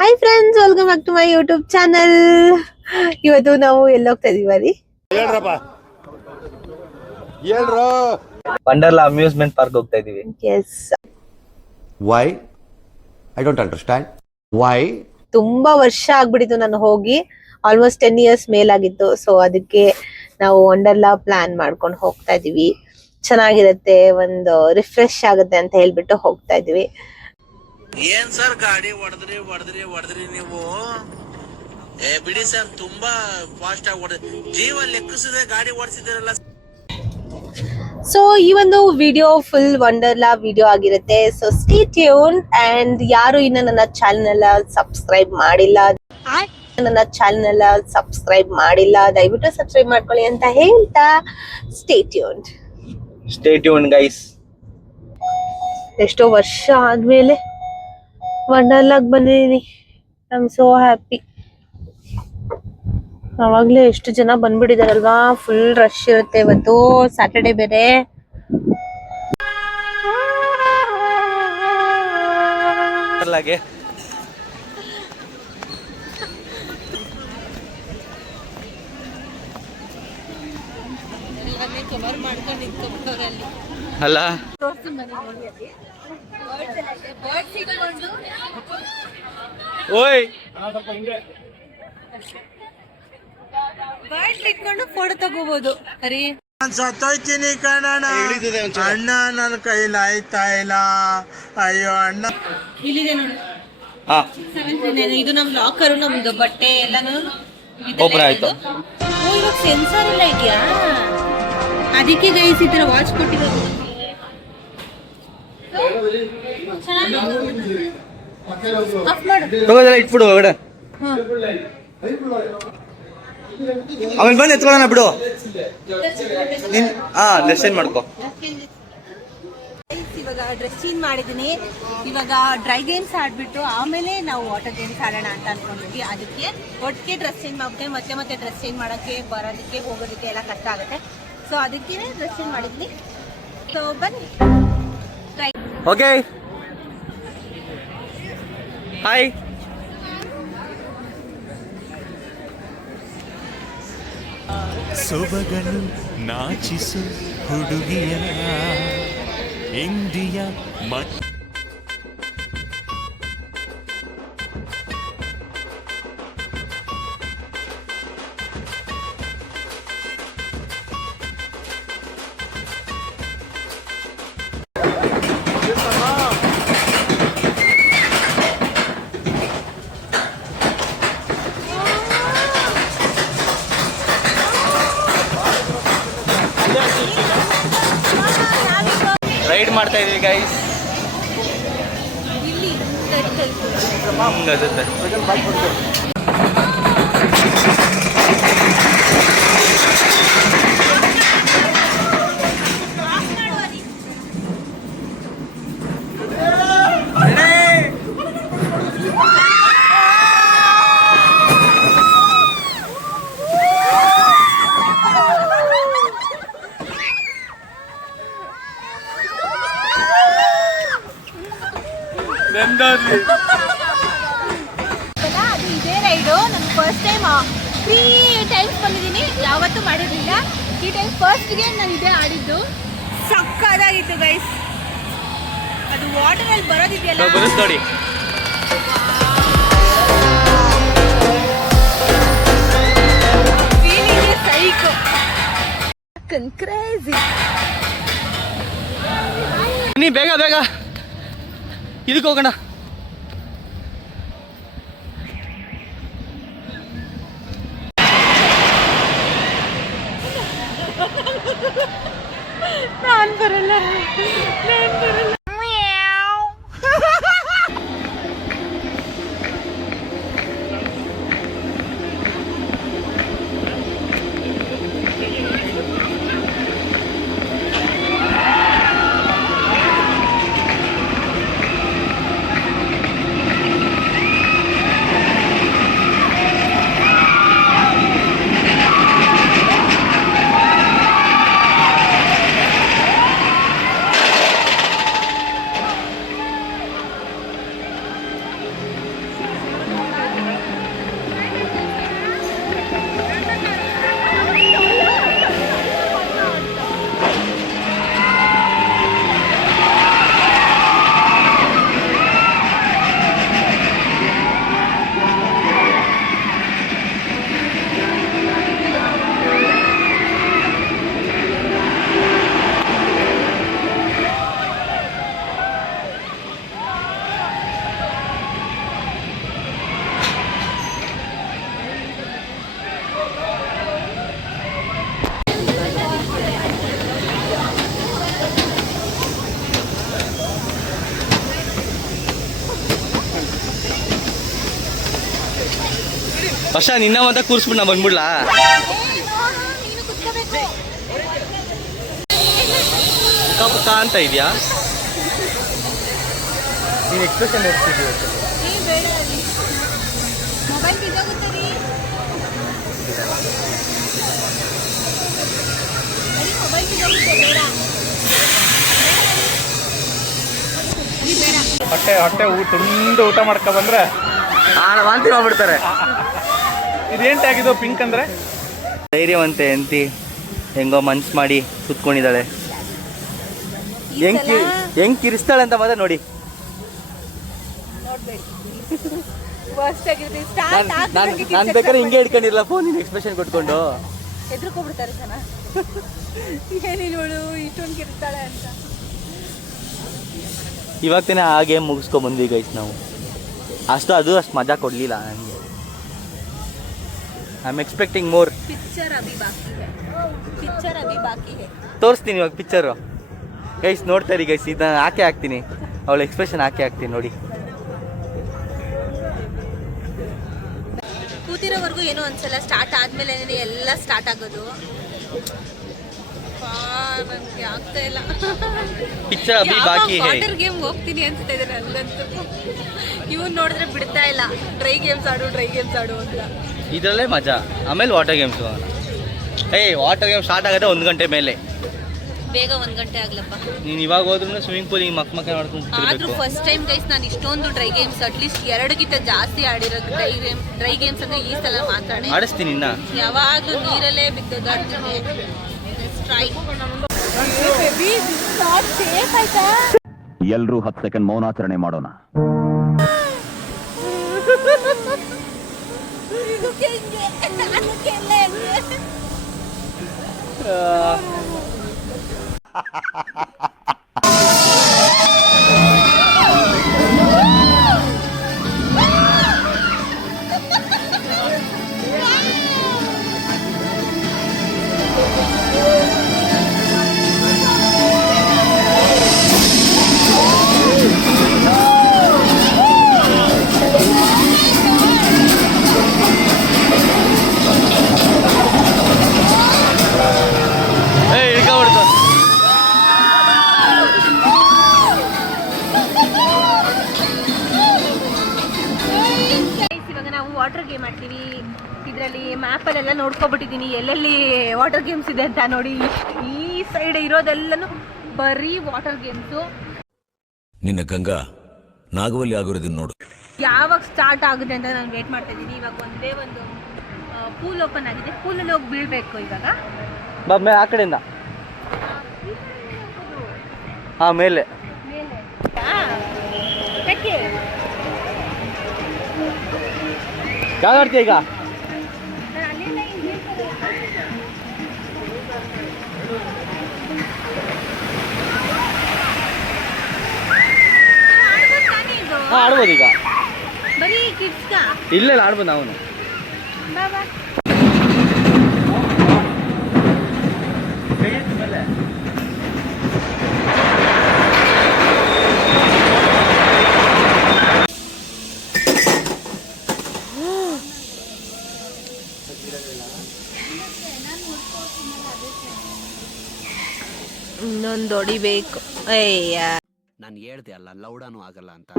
Hi friends, welcome back to my YouTube channel. ಇವತ್ತು ನಾವು ಎಲ್ಲಿ ಹೋಗ್ತಾ ಇದೀವಿ? ವಂಡರ್ಲಾ ಅಮ್ಯೂಸ್ಮೆಂಟ್ ಪಾರ್ಕ್ ಹೋಗ್ತಾ ಇದೀವಿ. Yes. Why? I don't understand. Why? ತುಂಬಾ ವರ್ಷ ಆಗ್ಬಿಟ್ಟಿತ್ತು ನಾನು ಹೋಗಿ, ಆಲ್ಮೋಸ್ಟ್ 10 ಇಯರ್ಸ್ ಮೇಲಾಗಿತ್ತು. ಸೊ ಅದಕ್ಕೆ ನಾವು ವಂಡರ್ಲಾ ಪ್ಲಾನ್ ಮಾಡ್ಕೊಂಡು ಹೋಗ್ತಾ ಇದೀವಿ. ಚೆನ್ನಾಗಿರುತ್ತೆ, ಒಂದು ರಿಫ್ರೆಶ್ ಆಗುತ್ತೆ ಅಂತ ಹೇಳ್ಬಿಟ್ಟು ಹೋಗ್ತಾ ಇದೀವಿ. ಏನ್ ಸರ್ ಗಾಡಿ ಹೊಡೆದ್ರಿ ನೀವು? ಬಿಡಿ ಸರ್, ತುಂಬಾ ಫಾಸ್ಟ್ ಆಗಿ ಹೊಡೆದ್ರಿ. ಜೀವ ಲೆಕ್ಕಿಸದೆ ಗಾಡಿ ಓಡಿಸಿದಿರಲ್ಲ. ಸೊ ಈ ಒಂದು ವಿಡಿಯೋ ಫುಲ್ ವಂಡರ್ಲಾ ವಿಡಿಯೋ ಆಗಿರುತ್ತೆ. So stay tuned. ಅಂಡ್ ಯಾರು ಇನ್ನ ನನ್ನ ಚಾನೆಲ್ ಸಬ್ಸ್ಕ್ರೈಬ್ ಮಾಡಿಲ್ಲ, ದಯವಿಟ್ಟು ಸಬ್ಸ್ಕ್ರೈಬ್ ಮಾಡ್ಕೊಳ್ಳಿ ಅಂತ ಹೇಳ್ತಾ ಸ್ಟೇ ಟ್ಯೂನ್ಡ್ ಗೈಸ್. ಎಷ್ಟೋ ವರ್ಷ ಆದ್ಮೇಲೆ ವಂಡರ್ಲಾಗ್ ಬಂದಿದ್ದೀನಿ. I am so happy. ಅವಾಗ್ಲೇ ಎಷ್ಟು ಜನ ಬಂದ್ಬಿಟ್ಟಿದಾರಲ್ವಾ, ಫುಲ್ ರಶ್ ಇರುತ್ತೆ. ಇವತ್ತು ಸ್ಯಾಟರ್ಡೆ ಬೇರೆ. ಅಲ್ಲ ಓಯ್ ಇಟ್ಕೊಂಡು ಫೋಟೋ ತಗೋಬಹುದು. ಅರಿ ನಾನ್ ಸತ್ತೋಯ್ತೀನಿ ಕಣಣ್ಣ, ಅಣ್ಣ ನನ್ನ ಕೈಲಿ ಆಯ್ತಾ ಇಲ್ಲ. ಅಯ್ಯೋ ಅಣ್ಣ. ಇಲ್ಲಿದೆ ನೋಡಿ. ಇದು ನಮ್ ಲಾಕರ್, ನಮ್ದು ಬಟ್ಟೆ ಎಲ್ಲಾನು ಓಪನ್ ಆಯ್ತು. ಇವಾಗ ಸೆನ್ಸರ್ ಎಲ್ಲ ಇದೆಯಾ, ಅದಕ್ಕೆ ಗೈಸ್ ಈ ತರ ವಾಚ್ ಕೊಟ್ಟಿರೋದು. ಇಟ್ಬಿಡು ಹೊರಗಡೆ. ಅವನ್ ಬಂದು ಎತ್ಕೊಳ್ಳೋಣ ಬಿಡು. ಡ್ರೆಸ್ ಚೇಂಜ್ ಮಾಡ್ಕೋ. ಇವಾಗ ಡ್ರೆಸ್ ಚೇಂಜ್ ಮಾಡಿದೀನಿ. ಇವಾಗ ಡ್ರೈ ಗೇಮ್ಸ್ ಆಡ್ಬಿಟ್ಟು ಆಮೇಲೆ ನಾವು ವಾಟರ್ ಗೇಮ್ಸ್ ಆಡೋಣ ಅಂತ ಅನ್ಕೊಂಡಿದ್ವಿ. ಅದಕ್ಕೆ ಒಟ್ಟಿಗೆ ಡ್ರೆಸ್ ಚೇಂಜ್ ಮಾಡ್ಬಿಟ್ಟೆ. ಮತ್ತೆ ಡ್ರೆಸ್ ಚೇಂಜ್ ಮಾಡೋಕ್ಕೆ, ಬರೋದಕ್ಕೆ, ಹೋಗೋದಕ್ಕೆ ಎಲ್ಲ ಕಷ್ಟ ಆಗುತ್ತೆ. ಸೊ ಅದಕ್ಕೆ ಡ್ರೆಸ್ ಚೇಂಜ್ ಮಾಡಿದ್ನಿ. ಸೊ ಬನ್ನಿ ಟ್ರೈ. Okay, hi. ಸೊಬಗನು ನಾಚಿಸು ಹುಡುಗಿಯ ಇಂಡಿಯ ಮಠ. ರೈಡ್ ಮಾಡ್ತಾ ಇದೀವಿ ಗೈಸ್. ಅದು ಇದೇ ರೈಡು. ನಾನು ಫಸ್ಟ್ ಟೈಮ್ 3 ಟೈಮ್ಸ್ ಬಂದಿದ್ದೀನಿ, ಯಾವತ್ತೂ ಮಾಡಿರಲಿಲ್ಲ. ಈ ಟೈಮ್ ಫಸ್ಟ್ಗೆ ನಾನು ಇದೇ ಆಡಿದ್ದು. ಸಕ್ಕದಾಗಿತ್ತು ಗೈಸ್. ಅದು ವಾಟರಲ್ಲಿ ಬರೋದಿದೆಯಲ್ಲ, ನೋಡಿ. Feeling psycho, crazy. ನೀ ಬೇಗ ಇದಕ್ಕೆ ಹೋಗೋಣ. ನಾನು ಬರಲ್ಲ. ವರ್ಷ ನಿನ್ನ ಮತ್ತೆ ಕೂರಿಸ್ಬಿಟ್ಟು ನಾ ಬಂದ್ಬಿಡ್ಲಾ? ನೀನು ಕುತ್ಕೋಬೇಕು. ಪಕ್ಕ ಅಂತ ಇದೆಯಾ? ನೀನು ಎಕ್ಸ್ಪ್ರೆಷನ್ ನೋಡ್ತಿದ್ದೀವಿ. ಬೇಡ ರೀ, ಮೊಬೈಲ್ ಬಿದ್ದೋಗುತ್ತೆ ರೀ. ಮೊಬೈಲ್ ಬಿದ್ದೋಗುತ್ತೆ, ಬೇಡ. ಹೊಟ್ಟೆ ತುಂಬ ಊಟ ಮಾಡ್ಕೊ ಬಂದ್ರೆ ವಾಂತಿ ಮಾಡ್ಬಿಡ್ತಾರೆ. ಇದೇಂಟ ಆಗಿದ್ದು ಪಿಂಕ್ ಅಂದ್ರೆ ಧೈರ್ಯವಂತೆ ಅಂತಿ ಹೆಂಗೋ ಮನ್ಸು ಮಾಡಿ ಕುತ್ಕೊಂಡಿದ್ದಾಳೆ. ಹೆಂಗ್ ಕಿರಿಸ್ತಾಳೆ ಅಂತ ಮಾತ್ರ ನೋಡಿ. ನಾನು ಬೇಕಾದ್ರೆ ಹಿಂಗೆ ಹಿಡ್ಕೊಂಡಿರಲ್ಲ ಫೋನ್ ಎಕ್ಸ್ಪ್ರೆಷನ್ ಕೊಟ್ಕೊಂಡು. ಎದ್ರುಕೊಬಿಡ್ತಾರೆ ಜನ, ಏನಿಲ್ಲೋಳು ಇಷ್ಟೊಂದು ಕಿರ್ತಾಳೆ ಅಂತ. ಇವಾಗ ತಾನೇ ಆ ಗೇಮ್ ಮುಗಿಸ್ಕೊ ಬಂದ್ವಿ ಗೈಸ್ ನಾವು. ಅಷ್ಟು ಮಜಾ ಕೊಡಲಿಲ್ಲ ನನಗೆ. I am expecting more. Picture Abhi ಬಾಕಿ ಹೇ. ತೋರಿಸ್ತೀನಿ ಇವಾಗ ಪಿಕ್ಚರು ಗೈಸ್, ನೋಡ್ತಾರೆ ಗೈಸ್. ಇದನ್ನ ಹಾಕಿ ಹಾಕ್ತೀನಿ, ಅವಳ ಎಕ್ಸ್ಪ್ರೆಷನ್ ಹಾಕಿ ಹಾಕ್ತೀನಿ ನೋಡಿ. ಕೂತಿರೋವರೆಗೂ ಏನೋ ಅನ್ಸಲ್ಲ, ಸ್ಟಾರ್ಟ್ ಆದ್ಮೇಲೆ ಎಲ್ಲ ಸ್ಟಾರ್ಟ್ ಆಗೋದು. ನನಗೆ ಆಗ್ತಾ ಇಲ್ಲ. ಪಿಕ್ಚರ್ ಅಭಿ ಬಾಕಿ ಹೇ. ವಾಟರ್ ಗೇಮ್ ಹೋಗ್ತೀನಿ ಅನ್ಸ್ತಾ ಇದೆ ನನಗಂತೂ. ಇವನ್ ನೋಡಿದ್ರೆ ಬಿಡ್ತಾ ಇಲ್ಲ, ಡ್ರೈ ಗೇಮ್ಸ್ ಆಡು ಅಂತ. ಇದರಲ್ಲೇ ಮಜಾ. ಆಮೇಲೆ ವಾಟರ್ ಗೇಮ್ಸ್ ಹೋಗೋಣ. ವಾಟರ್ ಗೇಮ್ ಸ್ಟಾರ್ಟ್ ಆಗುತ್ತೆ 1 ಗಂಟೆ ಮೇಲೆ. ಬೇಗ 1 ಗಂಟೆ ಆಗ್ಲಪ್ಪ. ನೀನು ಇವಾಗ ಹೋದ್ರೂ ಸ್ವಿಮ್ಮಿಂಗ್ ಪೂಲ್ ಮಕ್ಕ ಮಾಡ್ಕೊಂಡು ಆದ್ರೂ ಫಸ್ಟ್ ಟೈಮ್ ಗೈಸ್ ನಾನು ಇಷ್ಟೊಂದು ಡ್ರೈ ಗೇಮ್ಸ್ ಅಟ್ಲೀಸ್ಟ್ 2ಗಿಂತ ಜಾಸ್ತಿ ಆಡಿರೋದು. ಡ್ರೈ ಗೇಮ್ಸ್ ಅಂದ್ರೆ ಈ ಸಲ ಮಾತಾಡಿ ಆಡಿಸ್ತೀನಿ ಇನ್ನ. ಯಾವಾಗ್ಲೂ ನೀರಲ್ಲೇ ಬಿದ್ದೋದಾಡ್ತೀನಿ. ಎಲ್ರೂ 10 ಸೆಕೆಂಡ್ ಮೌನಾಚರಣೆ ಮಾಡೋಣ. ವಾಟರ್ ಗೇಮ್ ಆಡ್ತೀವಿ. ಇದರಲ್ಲಿ ಮ್ಯಾಪಲ್ಲೆಲ್ಲ ನೋಡ್ಕೊಬಿಟ್ಟಿದ್ದೀನಿ ಎಲ್ಲೆಲ್ಲಿ ವಾಟರ್ ಗೇಮ್ಸ್ ಇದೆ ಅಂತ. ನೋಡಿ, ಈ ಸೈಡ್ ಇರೋದೆಲ್ಲನೂ ಬರೀ ವಾಟರ್ ಗೇಮ್ಸು. ನಿನ್ನ ಗಂಗಾ ನಾಗವಲ್ಲಿ ಆಗಿರೋದನ್ನ ನೋಡು. ಯಾವಾಗ ಸ್ಟಾರ್ಟ್ ಆಗುತ್ತೆ ಅಂತ ನಾನು ವೇಟ್ ಮಾಡ್ತಾ ಇದ್ದೀನಿ. ಇವಾಗ ಒಂದೇ ಒಂದು ಪೂಲ್ ಓಪನ್ ಆಗಿದೆ, ಪೂಲಲ್ಲಿ ಹೋಗಿ ಬೀಳ್ಬೇಕು ಇವಾಗ. ಆ ಕಡೆಯಿಂದ ಮೇಲೆ ಯಾವ ಆಡ್ತೀಯ ಈಗ? ಆಡ್ಬೋದು ಈಗ. ಬರೀ ಕಿಡ್ಸ್ಗ ಇಲ್ಲ ಆಡ್ಬೋದು ನಾವು. ಇನ್ನೊಂದು ಹೊಡಿಬೇಕು. ಅಯ್ಯ, ನಾನು ಹೇಳ್ದೆ ಅಲ್ಲ ಲೌಡಾನು ಆಗಲ್ಲ ಅಂತ.